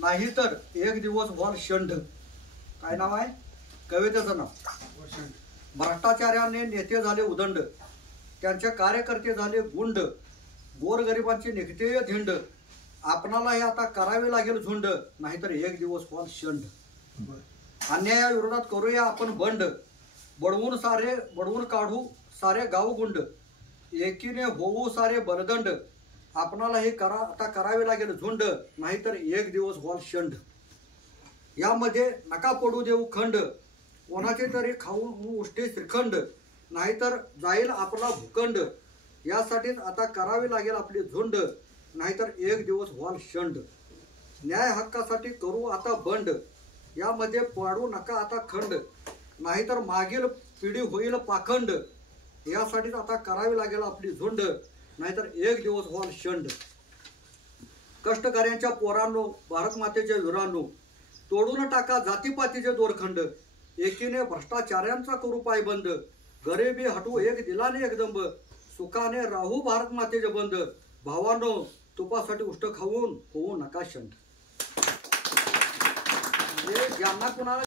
नाहीतर एक दिवस व्हाल शंड। काय नाव आहे कवितेचं नाव? भ्रष्टाचार्याने नेते झाले उदंड, त्यांचे कार्यकर्ते झाले गुंड, गोरगरिबांची निघते धिंड, आपणाला हे आता करावे लागेल झुंड, नाहीतर एक दिवस व्हाल शंड। अन्यायाविरोधात करूया आपण बंड, बडवून काढू सारे गाव गुंड, एकीने होऊ सारे बलदंड, आपणाला हे आता करावे लागेल झुंड, नाहीतर एक दिवस व्हाल शंड। यामध्ये नका पडू देऊ खंड, कोणाचे तरी खाऊन उष्टे श्रीखंड, नाहीतर जाईल आपला भूखंड, यासाठीच आता करावी लागेल आपली झुंड, नाहीतर एक दिवस व्हाल शंड। न्याय हक्कासाठी करू आता बंड, यामध्ये पाडू नका आता खंड, नाहीतर मागील पिढी होईल पाखंड, यासाठीच आता करावी लागेल आपली झुंड, नाहीतर एक दिवस व्हाल शंड। कष्टकऱ्यांच्या पोरांनो, भारत मातेच्या वीरांनो, तोडून टाका जातीपातीचे दोरखंड, एकीने भ्रष्टाचार्यांचा करू पायबंद, गरिबी हटवू एक दिलाने एकदंब, सुखाने राहू भारत मातेचे बंद, भावांनो तुपासाठी उष्ट खाऊन होऊ नका शंड। ज्यांना कुणाला